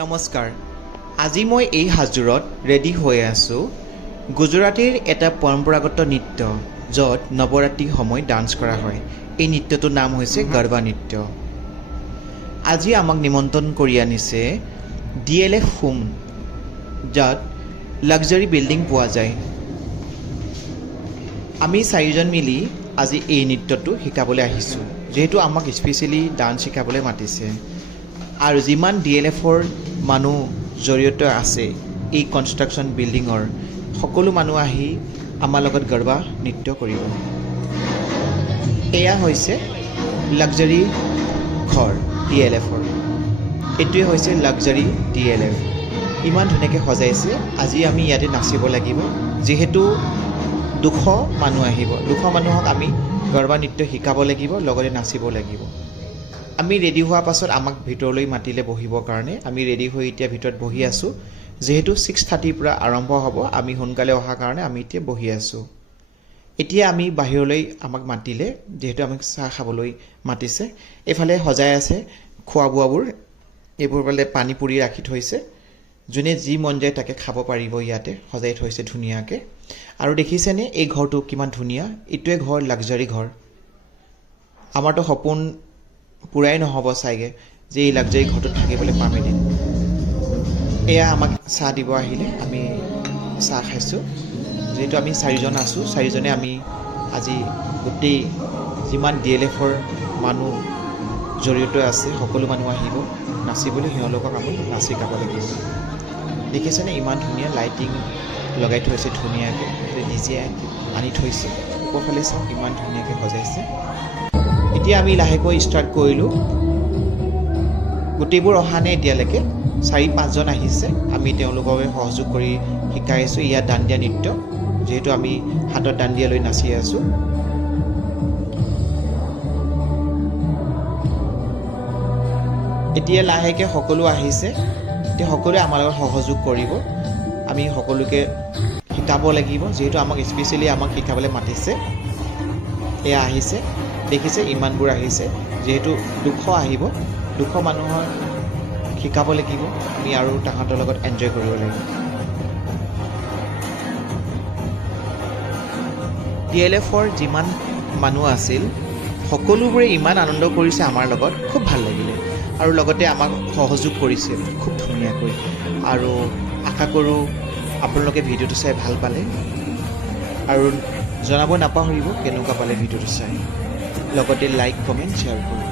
নমস্কাৰ আজি মই এই হাজোৰত ৰেডি হৈ আছো গুজৰাটীৰ এটা পৰম্পৰাগত নৃত্য য'ত নৱৰাত্ৰি সময় ডান্স কৰা হয় এই নৃত্যটোৰ নাম হৈছে গৰবা নৃত্য আজি আমাক নিমন্ত্ৰণ কৰি আনিছে DLF হোম য'ত লাক্সাৰি বিল্ডিং পোৱা যায় আমি চাৰিজন মিলি আজি এই নৃত্যটো শিকাবলৈ আহিছোঁ যেহেতু আমাক স্পেচিয়েলি ডান্স শিকাবলৈ মাতিছে আৰু যিমান DLFৰ মানুহ জড়িত আছে এই কনষ্ট্ৰাকশ্যন বিল্ডিঙৰ সকলো মানুহ আহি আমাৰ লগত গৰবা নৃত্য কৰিব এয়া হৈছে লাক্সাৰি ঘৰ DLFৰ এইটোৱে হৈছে লাক্সাৰি DLF ইমান ধুনীয়াকৈ সজাইছে আজি আমি ইয়াতে নাচিব লাগিব যেহেতু 200 মানুহ আহিব 200 মানুহক আমি গৰবা নৃত্য শিকাব লাগিব লগতে নাচিব লাগিব আমি ৰেডি হোৱাৰ পাছত আমাক ভিতৰলৈ মাতিলে বহিবৰ কাৰণে আমি ৰেডি হৈ এতিয়া ভিতৰত বহি আছো যেহেতু 6:30 পৰা আৰম্ভ হ'ব আমি সোনকালে অহাৰ কাৰণে আমি এতিয়া বহি আছো এতিয়া আমি বাহিৰলৈ আমাক মাতিলে যেহেতু আমাক চাহ খাবলৈ মাতিছে এফালে সজাই আছে খোৱা বোৱাবোৰ এইবোৰ বলে পানী পুৰি ৰাখি থৈছে যোনে যি মন যায় তাকে খাব পাৰিব ইয়াতে সজাই থৈছে ধুনীয়াকৈ আৰু দেখিছেনে এই ঘৰটো কিমান ধুনীয়া ইটোৱে ঘৰ লাক্সাৰি ঘৰ আমাৰটো সপোন পুৰাই নহব চাইগে যে এই লাক্সাৰি ঘৰটোত থাকিবলৈ পাম এদিন এয়া আমাক চাহ দিব আহিলে আমি চাহ খাইছোঁ যেহেতু আমি চাৰিজন আছোঁ চাৰিজনে আমি আজি গোটেই যিমান DLFৰ মানুহ জড়িত আছে সকলো মানুহ আহিব নাচিবলৈ সিহঁতলোকক আমি নাচি গাব লাগিব দেখিছেনে ইমান ধুনীয়া লাইটিং লগাই থৈছে ধুনীয়াকৈ নিজে আনি থৈছে ওপৰফালে চাওক ইমান ধুনীয়াকৈ সজাইছে এতিয়া আমি লাহেকৈ ষ্টাৰ্ট কৰিলোঁ গোটেইবোৰ অহা নাই এতিয়ালৈকে 4-5 জন আহিছে আমি তেওঁলোকৰ সহযোগ কৰি শিকাইছোঁ ইয়াত দাণ্ডিয়া নৃত্য যেহেতু আমি হাতত দাণ্ডিয়া লৈ নাচি আছোঁ এতিয়া লাহেকৈ সকলো আহিছে এতিয়া সকলোৱে আমাৰ লগত সহযোগ কৰিব আমি সকলোকে শিকাব লাগিব যেহেতু আমাক স্পেচিয়েলি আমাক শিকাবলৈ মাতিছে এয়া আহিছে দেখিছে ইমানবোৰ আহিছে যেহেতু 200 আহিব 200 মানুহৰ শিকাব লাগিব আমি আৰু তাহাঁতৰ লগত এনজয় কৰিব লাগিব DLFৰ যিমান মানুহ আছিল সকলোবোৰে ইমান আনন্দ কৰিছে আমাৰ লগত খুব ভাল লাগিলে আৰু লগতে আমাক সহযোগ কৰিছে খুব ধুনীয়াকৈ আৰু আশা কৰোঁ আপোনালোকে ভিডিঅ'টো চাই ভাল পালে আৰু জনাব নাপাহৰিব কেনেকুৱা পালে ভিডিঅ'টো চাই লগতে লাইক কমেণ্ট শ্বেয়াৰ কৰিব